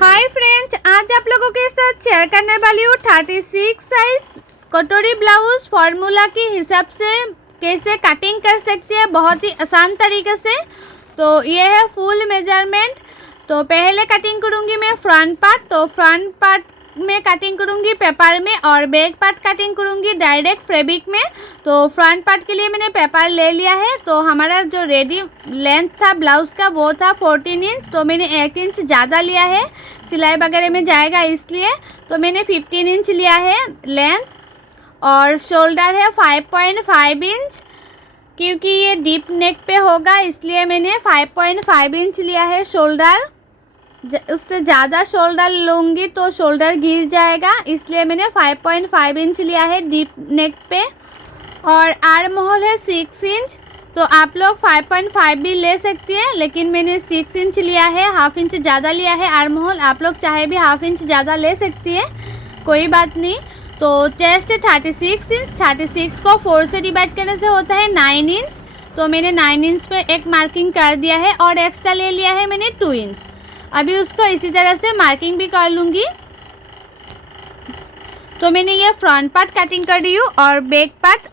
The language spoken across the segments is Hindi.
हाय फ्रेंड्स, आज आप लोगों के साथ शेयर करने वाली हूँ 36 साइज कटोरी ब्लाउज फॉर्मूला के हिसाब से कैसे कटिंग कर सकते हैं बहुत ही आसान तरीके से। तो ये है फुल मेजरमेंट। तो पहले कटिंग करूँगी मैं फ्रंट पार्ट। तो फ्रंट पार्ट में कटिंग करूँगी पेपर में और बैक पार्ट कटिंग करूँगी डायरेक्ट फैब्रिक में। तो फ्रंट पार्ट के लिए मैंने पेपर ले लिया है। तो हमारा जो रेडी लेंथ था ब्लाउज़ का वो था 14 इंच। तो मैंने 1 इंच ज़्यादा लिया है, सिलाई वगैरह में जाएगा इसलिए। तो मैंने 15 इंच लिया है लेंथ और शोल्डर है 5.5 इंच, क्योंकि ये डीप नेक पे होगा इसलिए मैंने 5.5 इंच लिया है शोल्डर। उससे ज़्यादा शोल्डर लूँगी तो शोल्डर घिस जाएगा, इसलिए मैंने 5.5 इंच लिया है डीप नेक पे। और आर्म होल है 6 इंच। तो आप लोग 5.5 भी ले सकती है, लेकिन मैंने 6 इंच लिया है, हाफ इंच ज़्यादा लिया है आर्म होल। आप लोग चाहे भी हाफ इंच ज़्यादा ले सकती है, कोई बात नहीं। तो चेस्ट 36 इंच, 36 को 4 से डिवाइड करने से होता है 9 इंच। तो मैंने 9 इंच पे एक मार्किंग कर दिया है और एक्स्ट्रा ले लिया है मैंने 2 इंच। अभी उसको इसी तरह से मार्किंग भी कर लूँगी। तो मैंने ये फ्रंट पार्ट कटिंग कर रही हूँ और बैक पार्ट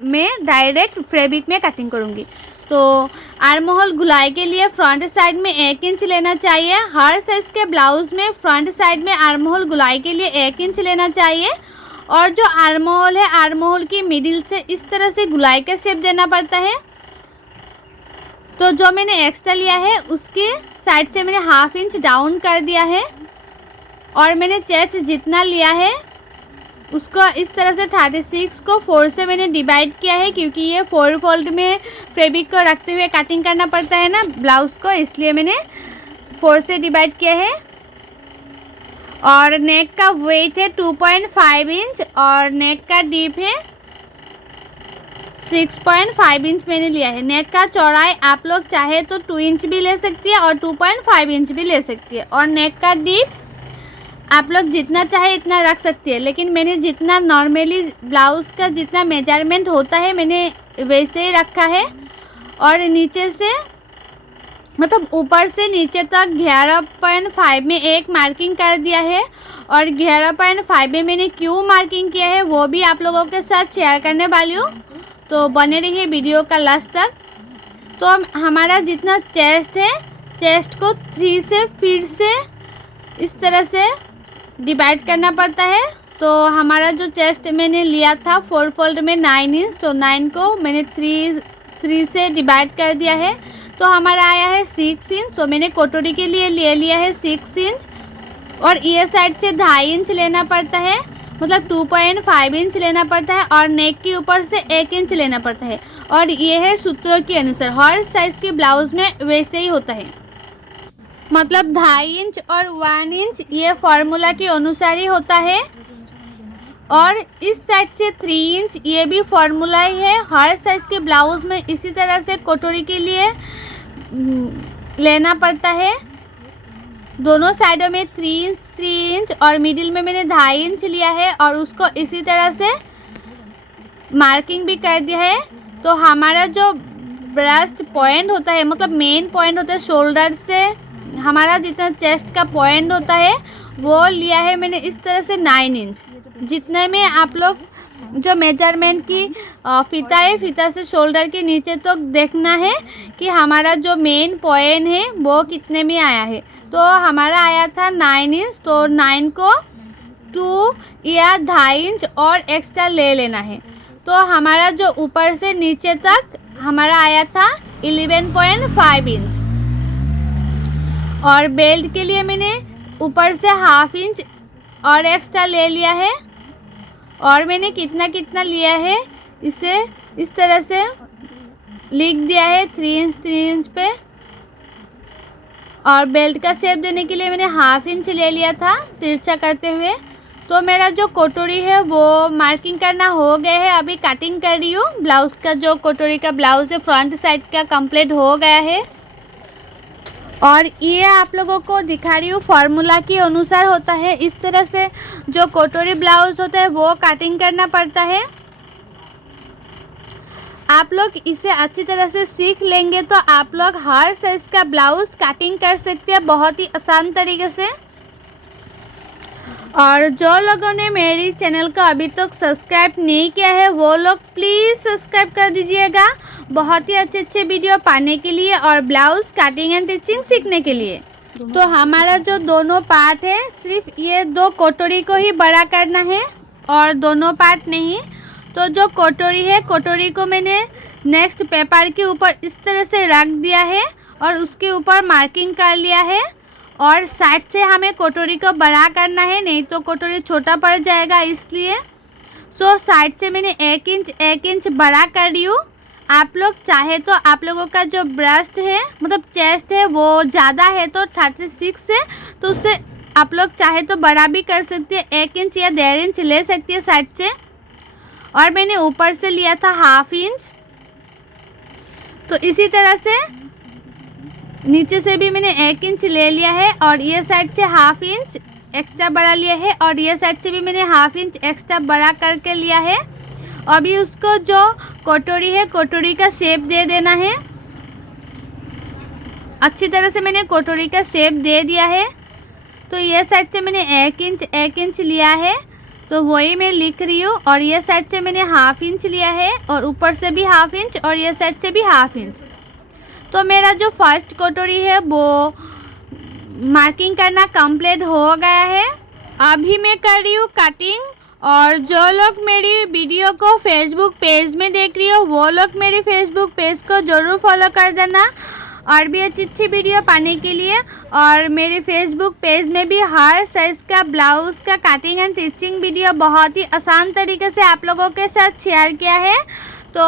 में डायरेक्ट फैब्रिक में कटिंग करूँगी। तो आर्म होल गुलाई के लिए फ्रंट साइड में 1 इंच लेना चाहिए। हर साइज़ के ब्लाउज़ में फ्रंट साइड में आर्म होल गुलाई के लिए 1 इंच लेना चाहिए। और जो आर्म होल है, आर्म होल की मिडिल से इस तरह से गुलाई का शेप देना पड़ता है। तो जो मैंने एक्स्ट्रा लिया है उसके साइड से मैंने हाफ इंच डाउन कर दिया है। और मैंने चेस्ट जितना लिया है उसको इस तरह से 36 को 4 से मैंने डिवाइड किया है, क्योंकि ये 4 फोल्ड में फैब्रिक को रखते हुए कटिंग करना पड़ता है ना ब्लाउज़ को, इसलिए मैंने 4 से डिवाइड किया है। और नेक का वेट है 2.5 इंच और नेक का डीप है 6.5 इंच मैंने लिया है। नेक का चौड़ाई आप लोग चाहे तो 2 इंच भी ले सकती है और 2.5 इंच भी ले सकती है। और नेक का डीप आप लोग जितना चाहे इतना रख सकती है, लेकिन मैंने जितना नॉर्मली ब्लाउज़ का जितना मेजरमेंट होता है मैंने वैसे ही रखा है। और नीचे से मतलब ऊपर से नीचे तक 11.5 में एक मार्किंग कर दिया है। और 11.5 में मैंने क्यों मार्किंग किया है वो भी आप लोगों के साथ शेयर करने वाली हूँ, तो बने रहिए वीडियो का लास्ट तक। तो हमारा जितना चेस्ट है, चेस्ट को 3 से फिर से इस तरह से डिवाइड करना पड़ता है। तो हमारा जो चेस्ट मैंने लिया था 4 फोल्ड में 9 इंच, तो 9 को मैंने 3 से डिवाइड कर दिया है। तो हमारा आया है 6 इंच। तो मैंने कटोरी के लिए ले लिया है 6 इंच। और ये साइड से 2.5 इंच लेना पड़ता है, मतलब 2.5 इंच लेना पड़ता है। और नेक के ऊपर से 1 इंच लेना पड़ता है। और ये है सूत्रों के अनुसार, हर साइज़ के ब्लाउज़ में वैसे ही होता है, मतलब 2.5 इंच और 1 इंच ये फार्मूला के अनुसार ही होता है। और इस साइड से 3 इंच ये भी फार्मूला ही है। हर साइज़ के ब्लाउज़ में इसी तरह से कटोरी के लिए लेना पड़ता है। दोनों साइडों में 3 इंच और मिडिल में मैंने 2.5 इंच लिया है और उसको इसी तरह से मार्किंग भी कर दिया है। तो हमारा जो ब्रेस्ट पॉइंट होता है, मतलब मेन पॉइंट होता है शोल्डर से हमारा जितना चेस्ट का पॉइंट होता है वो लिया है मैंने इस तरह से 9 इंच। जितने में आप लोग जो मेजरमेंट की फीता है, फीता से शोल्डर के नीचे तो देखना है कि हमारा जो मेन पॉइंट है वो कितने में आया है। तो हमारा आया था 9 इंच। तो 9 को 2 या 2.5 इंच और एक्स्ट्रा ले लेना है। तो हमारा जो ऊपर से नीचे तक हमारा आया था 11.5 इंच। और बेल्ट के लिए मैंने ऊपर से हाफ इंच और एक्स्ट्रा ले लिया है। और मैंने कितना कितना लिया है इसे इस तरह से लिख दिया है 3 इंच पे। और बेल्ट का शेप देने के लिए मैंने हाफ इंच ले लिया था तिरछा करते हुए। तो मेरा जो कटोरी है वो मार्किंग करना हो गया है, अभी कटिंग कर रही हूँ। ब्लाउज़ का जो कटोरी का ब्लाउज़ है फ्रंट साइड का कंप्लीट हो गया है। और ये आप लोगों को दिखा रही हूँ फार्मूला के अनुसार होता है। इस तरह से जो कटोरी ब्लाउज़ होता है वो कटिंग करना पड़ता है। आप लोग इसे अच्छी तरह से सीख लेंगे तो आप लोग हर साइज़ का ब्लाउज़ कटिंग कर सकते हैं बहुत ही आसान तरीके से। और जो लोगों ने मेरी चैनल को अभी तक सब्सक्राइब नहीं किया है वो लोग प्लीज़ सब्सक्राइब कर दीजिएगा, बहुत ही अच्छे अच्छे वीडियो पाने के लिए और ब्लाउज़ कटिंग एंड स्टिचिंग सीखने के लिए। तो हमारा जो दोनों पार्ट है सिर्फ ये 2 कटोरी को ही बड़ा करना है और दोनों पार्ट नहीं। तो जो कटोरी है, कटोरी को मैंने नेक्स्ट पेपर के ऊपर इस तरह से रख दिया है और उसके ऊपर मार्किंग कर लिया है। और साइड से हमें कटोरी को बड़ा करना है, नहीं तो कटोरी छोटा पड़ जाएगा, इसलिए साइड से मैंने 1 इंच बड़ा कर रही हूँ। आप लोग चाहे तो आप लोगों का जो ब्रेस्ट है मतलब चेस्ट है वो ज़्यादा है तो 36 से, तो उससे आप लोग चाहे तो बड़ा भी कर सकते हैं, 1 इंच या 1.5 इंच ले सकती है साइड से। और मैंने ऊपर से लिया था 1/2 इंच। तो इसी तरह से नीचे से भी मैंने 1 इंच ले लिया है और ये साइड से 1/2 इंच एक्स्ट्रा बड़ा लिया है और ये साइड से भी मैंने 1/2 इंच एक्स्ट्रा बड़ा करके लिया है। अभी उसको जो कटोरी है कटोरी का शेप दे देना है। अच्छी तरह से मैंने कटोरी का शेप दे दिया है। तो ये साइड से मैंने 1 इंच लिया है, तो वही मैं लिख रही हूँ। और ये साइड से मैंने 1/2 इंच लिया है और ऊपर से भी 1/2 इंच और ये साइड से भी 1/2 इंच। तो मेरा जो फर्स्ट कटोरी है वो मार्किंग करना कंप्लीट हो गया है। अभी मैं कर रही हूँ कटिंग। और जो लोग मेरी वीडियो को फेसबुक पेज में देख रही हो वो लोग मेरी फेसबुक पेज को ज़रूर फॉलो कर देना और भी अच्छी अच्छी वीडियो पाने के लिए। और मेरे फेसबुक पेज में भी हर साइज़ का ब्लाउज़ का कटिंग एंड स्टिचिंग वीडियो बहुत ही आसान तरीके से आप लोगों के साथ शेयर किया है। तो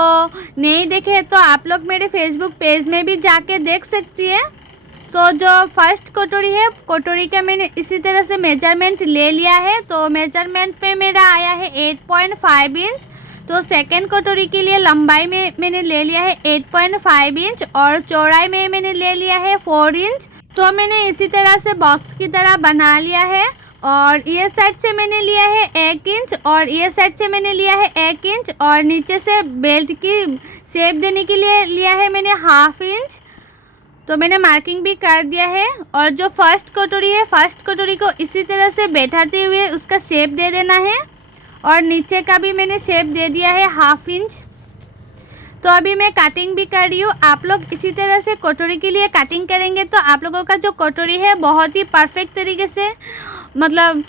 नहीं देखे तो आप लोग मेरे फेसबुक पेज में भी जाके देख सकती है। तो जो फर्स्ट कटोरी है कटोरी का मैंने इसी तरह से मेजरमेंट ले लिया है। तो मेजरमेंट पे मेरा आया है 8.5 इंच। तो सेकेंड कटोरी के लिए लंबाई में मैंने ले लिया है 8.5 इंच और चौड़ाई में मैंने ले लिया है 4 इंच। तो मैंने इसी तरह से बॉक्स की तरह बना लिया है। और ये साइड से मैंने लिया है 1 इंच और ये साइड से मैंने लिया है 1 इंच और नीचे से बेल्ट की शेप देने के लिए लिया है मैंने 1/2 इंच। तो मैंने मार्किंग भी कर दिया है। और जो फर्स्ट कटोरी है फर्स्ट कटोरी को इसी तरह से बैठाते हुए उसका शेप दे देना है और नीचे का भी मैंने शेप दे दिया है 1/2 इंच। तो अभी मैं कटिंग भी कर रही हूँ। आप लोग इसी तरह से कटोरी के लिए कटिंग करेंगे तो आप लोगों का जो कटोरी है बहुत ही परफेक्ट तरीके से मतलब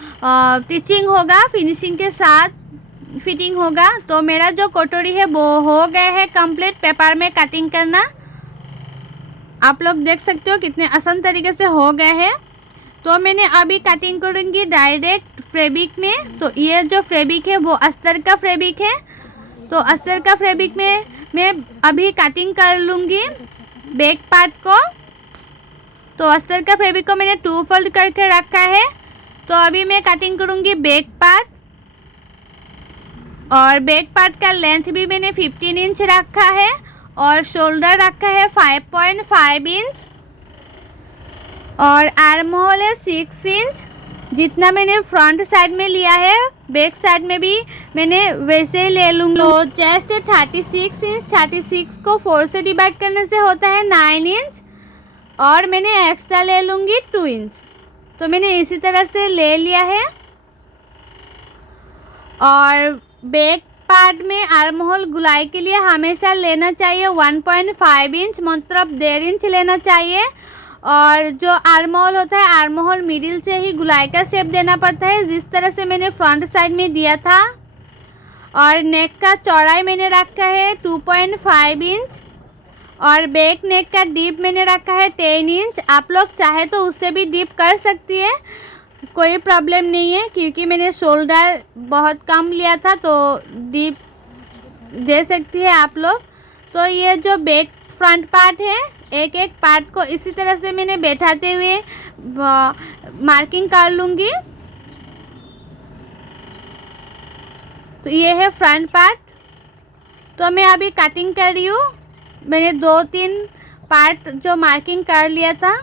स्टिचिंग होगा, फिनिशिंग के साथ फिटिंग होगा। तो मेरा जो कटोरी है वो हो गया है कंप्लीट पेपर में कटिंग करना। आप लोग देख सकते हो कितने आसान तरीके से हो गए हैं। तो मैंने अभी कटिंग करूँगी डायरेक्ट फैब्रिक में। तो ये जो फैब्रिक है वो अस्तर का फैब्रिक है। तो अस्तर का फैब्रिक में मैं अभी कटिंग कर लूँगी बैक पार्ट को। तो अस्तर का फैब्रिक को मैंने 2 फोल्ड करके रखा है। तो अभी मैं कटिंग करूँगी बैक पार्ट। और बैक पार्ट का लेंथ भी मैंने 15 इंच रखा है और शोल्डर रखा है 5.5 इंच और आर्म होल है 6 इंच। जितना मैंने फ्रंट साइड में लिया है बैक साइड में भी मैंने वैसे ही ले लूँगी। तो चेस्ट 36 इंच, 36 को 4 से डिवाइड करने से होता है 9 इंच और मैंने एक्स्ट्रा ले लूँगी 2 इंच। तो मैंने इसी तरह से ले लिया है। और बैक पार्ट में आर्म होल गुलाई के लिए हमेशा लेना चाहिए 1.5 इंच मतलब 1.5 इंच लेना चाहिए। और जो आर्म होल होता है आर्म होल मिडिल से ही गुलाई का शेप देना पड़ता है जिस तरह से मैंने फ्रंट साइड में दिया था। और नेक का चौड़ाई मैंने रखा है 2.5 इंच और बैक नेक का डीप मैंने रखा है 10 इंच। आप लोग चाहे तो उससे भी डीप कर सकती है, कोई प्रॉब्लम नहीं है, क्योंकि मैंने शोल्डर बहुत कम लिया था तो डीप दे सकती है आप लोग। तो ये जो बैक फ्रंट पार्ट है एक एक पार्ट को इसी तरह से मैंने बैठाते हुए मार्किंग कर लूँगी। तो ये है फ्रंट पार्ट। तो मैं अभी कटिंग कर रही हूँ। मैंने 2-3 पार्ट जो मार्किंग कर लिया था।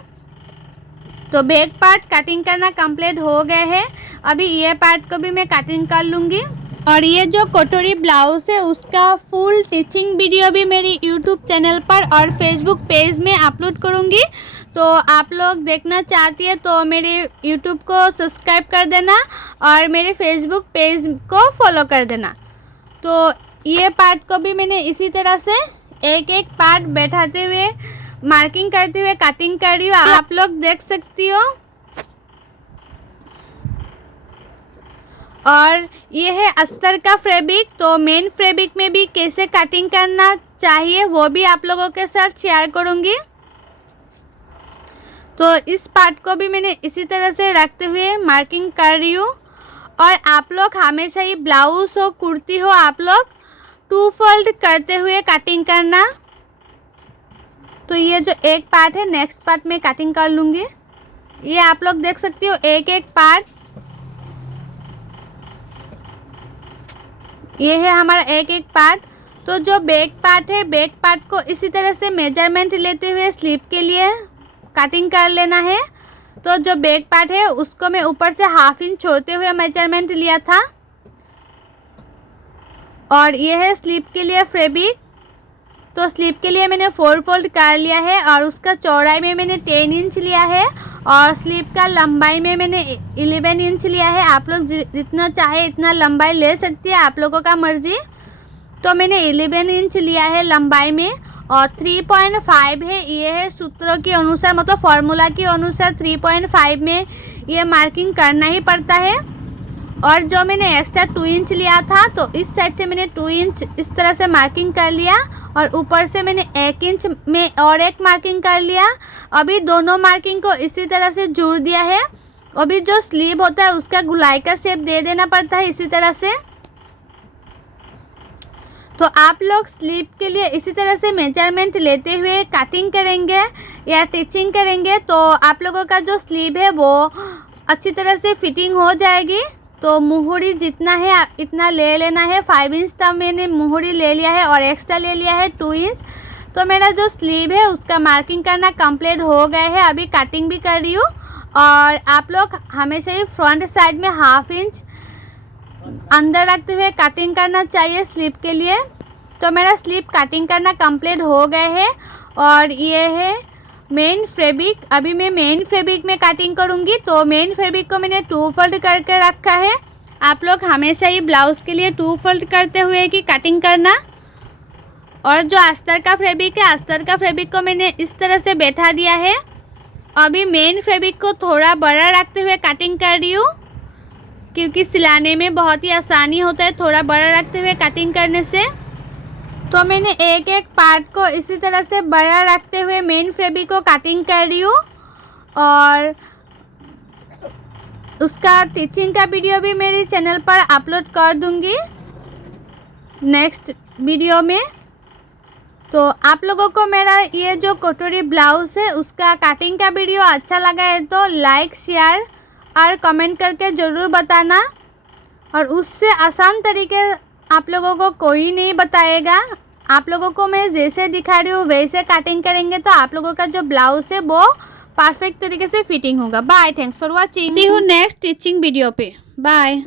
तो बैक पार्ट कटिंग करना कंप्लीट हो गया है। अभी ये पार्ट को भी मैं कटिंग कर लूँगी। और ये जो कटोरी ब्लाउज़ है उसका फुल टीचिंग वीडियो भी मेरी यूट्यूब चैनल पर और फेसबुक पेज में अपलोड करूँगी। तो आप लोग देखना चाहती है तो मेरे यूट्यूब को सब्सक्राइब कर देना और मेरे फेसबुक पेज को फॉलो कर देना। तो ये पार्ट को भी मैंने इसी तरह से एक एक पार्ट बैठाते हुए मार्किंग करते हुए कटिंग कर रही हूँ, आप लोग देख सकती हो। और ये है अस्तर का फैब्रिक, तो मेन फैब्रिक में भी कैसे कटिंग करना चाहिए वो भी आप लोगों के साथ शेयर करूँगी। तो इस पार्ट को भी मैंने इसी तरह से रखते हुए मार्किंग कर रही हूँ। और आप लोग हमेशा ही ब्लाउज हो कुर्ती हो आप लोग 2 फोल्ड करते हुए कटिंग करना। तो ये जो एक पार्ट है नेक्स्ट पार्ट में कटिंग कर लूँगी। ये आप लोग देख सकती हो एक एक पार्ट, ये है हमारा एक एक पार्ट। तो जो बैक पार्ट है बैक पार्ट को इसी तरह से मेजरमेंट लेते हुए स्लीव के लिए कटिंग कर लेना है। तो जो बैक पार्ट है उसको मैं ऊपर से 1/2 इंच छोड़ते हुए मेजरमेंट लिया था। और ये है स्लीव के लिए फैब्रिक, तो स्लीव के लिए मैंने 4 फोल्ड कर लिया है और उसका चौड़ाई में मैंने 10 इंच लिया है और स्लीव का लंबाई में मैंने 11 इंच लिया है। आप लोग जितना चाहे इतना लंबाई ले सकती है, आप लोगों का मर्जी। तो मैंने 11 इंच लिया है लंबाई में और 3.5 है, ये है सूत्रों के अनुसार मतलब फार्मूला के अनुसार 3.5 में ये मार्किंग करना ही पड़ता है। और जो मैंने एक्स्ट्रा 2 इंच लिया था तो इस साइड से मैंने 2 इंच इस तरह से मार्किंग कर लिया और ऊपर से मैंने 1 इंच में और एक मार्किंग कर लिया। अभी दोनों मार्किंग को इसी तरह से जोड़ दिया है। अभी जो स्लीव होता है उसका गुलाई का शेप दे देना पड़ता है इसी तरह से। तो आप लोग स्लीव के लिए इसी तरह से मेजरमेंट लेते हुए कटिंग करेंगे या टिचिंग करेंगे तो आप लोगों का जो स्लीव है वो अच्छी तरह से फिटिंग हो जाएगी। तो मुहूरी जितना है इतना ले लेना है। 5 इंच तक मैंने मुहूरी ले लिया है और एक्स्ट्रा ले लिया है 2 इंच। तो मेरा जो स्लीव है उसका मार्किंग करना कंप्लीट हो गया है। अभी कटिंग भी कर रही हूँ। और आप लोग हमेशा ही फ्रंट साइड में 1/2 इंच अंदर रखते हुए कटिंग करना चाहिए स्लीव के लिए। तो मेरा स्लीव कटिंग करना कंप्लीट हो गया है। और ये है मेन फैब्रिक, अभी मैं मेन फैब्रिक में कटिंग करूँगी। तो मेन फैब्रिक को मैंने 2 फोल्ड करके रखा है। आप लोग हमेशा ही ब्लाउज़ के लिए 2 फोल्ड करते हुए की कटिंग करना। और जो अस्तर का फैब्रिक है अस्तर का फैब्रिक को मैंने इस तरह से बैठा दिया है। अभी मेन फैब्रिक को थोड़ा बड़ा रखते हुए कटिंग कर रही हूँ क्योंकि सिलाने में बहुत ही आसानी होता है थोड़ा बड़ा रखते हुए कटिंग करने से। तो मैंने एक एक पार्ट को इसी तरह से बड़ा रखते हुए मेन फैब्रिक को कटिंग कर रही हूँ। और उसका टीचिंग का वीडियो भी मेरे चैनल पर अपलोड कर दूँगी नेक्स्ट वीडियो में। तो आप लोगों को मेरा ये जो कटोरी ब्लाउज़ है उसका कटिंग का वीडियो अच्छा लगा है तो लाइक शेयर और कमेंट करके ज़रूर बताना। और उससे आसान तरीके आप लोगों को कोई नहीं बताएगा। आप लोगों को मैं जैसे दिखा रही हूँ वैसे कटिंग करेंगे तो आप लोगों का जो ब्लाउज़ है वो परफेक्ट तरीके से फिटिंग होगा। Bye, thanks for watching. Next teaching video पे। बाय।